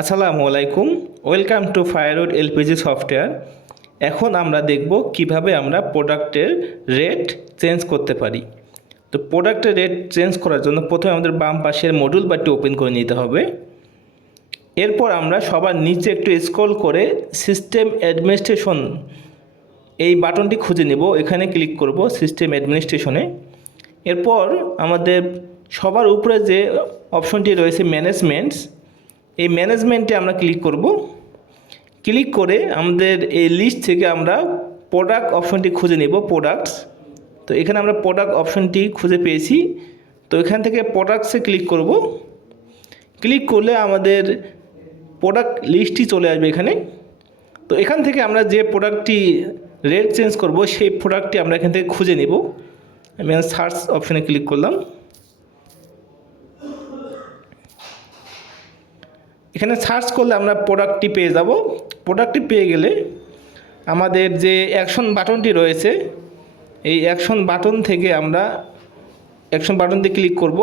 আসসালামু আলাইকুম, welcome to firewood LPG software. এখন আমরা দেখব কিভাবে আমরা প্রোডাক্টের রেট চেঞ্জ করতে পারি। তো প্রোডাক্টের রেট চেঞ্জ করার জন্য প্রথমে আমাদের বাম পাশের মডিউল বারটি ওপেন করে নিতে হবে। এরপর আমরা সবার নিচে একটু স্ক্রল করে সিস্টেম অ্যাডমিনিস্ট্রেশন এই বাটনটি খুঁজে নেব। এখানে ক্লিক করব সিস্টেম অ্যাডমিনিস্ট্রেশনে। এরপর আমাদের সবার উপরে যে অপশনটি রয়েছে ম্যানেজমেন্টস, এই ম্যানেজমেন্টে আমরা ক্লিক করব। ক্লিক করে আমাদের এই লিস্ট থেকে আমরা প্রোডাক্ট অপশনটি খুঁজে নেব, প্রোডাক্টস। তো এখানে আমরা প্রোডাক্ট অপশনটি খুঁজে পেয়েছি। তো এখান থেকে প্রোডাক্টসে ক্লিক করব। ক্লিক করলে আমাদের প্রোডাক্ট লিস্টটি চলে আসবে এখানে। তো এখান থেকে আমরা যে প্রোডাক্টটি রেট চেঞ্জ করব সেই প্রোডাক্টটি আমরা এখান থেকে খুঁজে নেব। আমি সার্চ অপশনে ক্লিক করলাম। এখানে সার্চ করলে আমরা প্রোডাক্টটি পেয়ে যাব। প্রোডাক্টটি পেয়ে গেলে আমাদের যে অ্যাকশন বাটনটি রয়েছে, এই অ্যাকশন বাটন থেকে আমরা অ্যাকশন বাটনটি ক্লিক করব।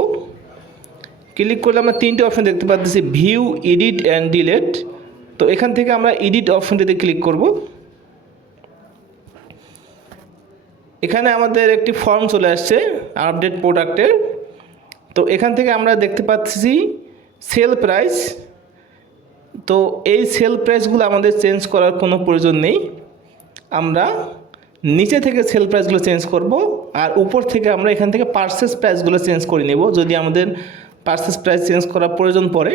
ক্লিক করলে আমরা তিনটে অপশন দেখতে পাচ্ছি, ভিউ, এডিট অ্যান্ড ডিলেট। তো এখান থেকে আমরা এডিট অপশনটিতে ক্লিক করব। এখানে আমাদের একটি ফর্ম চলে আসছে আপডেট প্রোডাক্টের। তো এখান থেকে আমরা দেখতে পাচ্ছি সেল প্রাইস। তো এই সেল প্রাইসগুলো আমাদের চেঞ্জ করার কোনো প্রয়োজন নেই। আমরা নিচে থেকে সেল প্রাইসগুলো চেঞ্জ করব, আর উপর থেকে আমরা এখান থেকে পারচেস প্রাইসগুলো চেঞ্জ করে নেব যদি আমাদের পারচেস প্রাইস চেঞ্জ করার প্রয়োজন পড়ে।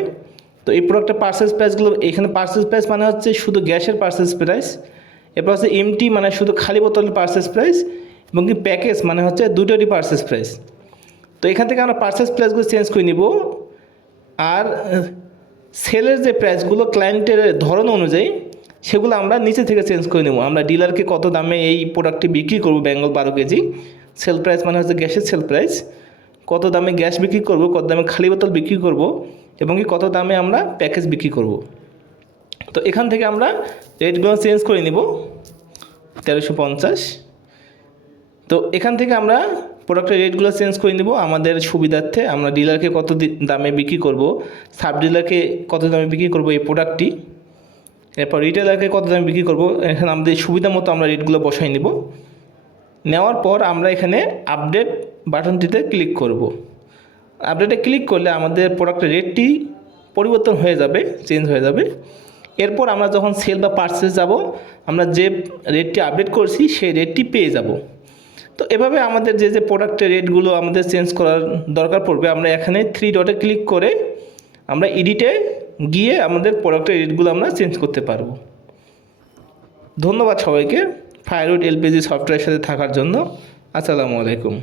তো এই প্রোডাক্টের পারচেস প্রাইসগুলো এখানে, পারচেস প্রাইস মানে হচ্ছে শুধু গ্যাসের পারচেস প্রাইস, এরপর হচ্ছে এমটি মানে শুধু খালি বোতলের পারচেস প্রাইস, এবং কি প্যাকেজ মানে হচ্ছে দুটোরই পারচেস প্রাইস। তো এখান থেকে আমরা পারচেস প্রাইসগুলো চেঞ্জ করে নিব। আর সেলের যে প্রাইসগুলো ক্লায়েন্টের ধরন অনুযায়ী সেগুলো আমরা নিচে থেকে চেঞ্জ করে নেব। আমরা ডিলারকে কত দামে এই প্রোডাক্টটি বিক্রি করব, বেঙ্গল 12 কেজি সেল প্রাইস মানে হচ্ছে গ্যাসের সেল প্রাইস, কত দামে গ্যাস বিক্রি করব, কত দামে খালি বোতল বিক্রি করব, এবং কি কত দামে আমরা প্যাকেজ বিক্রি করব। তো এখান থেকে আমরা রেটগুলো চেঞ্জ করে নিব 1350। তো এখান থেকে আমরা প্রোডাক্টের রেটগুলো চেঞ্জ করে নেব আমাদের সুবিধার্থে। আমরা ডিলারকে কত দামে বিক্রি করব, সাব ডিলারকে কত দামে বিক্রি করব এই প্রোডাক্টটি, এরপর রিটেলারকে কত দামে বিক্রি করব, এখানে আমাদের সুবিধা মতো আমরা রেটগুলো বসাই নেব। নেওয়ার পর আমরা এখানে আপডেট বাটনটিতে ক্লিক করব। আপডেটে ক্লিক করলে আমাদের প্রোডাক্টের রেটটি পরিবর্তন হয়ে যাবে, চেঞ্জ হয়ে যাবে। এরপর আমরা যখন সেল বা পারচেস যাব, আমরা যে রেটটি আপডেট করছি সেই রেটটি পেয়ে যাব। তো এভাবে আমাদের যে যে প্রোডাক্টের রেটগুলো আমাদের চেঞ্জ করার দরকার পড়বে, আমরা এখানে 3 ডটে ক্লিক করে আমরা এডিটে গিয়ে আমাদের প্রোডাক্টের রেটগুলো আমরা চেঞ্জ করতে পারবো। ধন্যবাদ সবাইকে ফায়ারউড এলপিজি সফটওয়্যারের সাথে থাকার জন্য। আসসালামু আলাইকুম।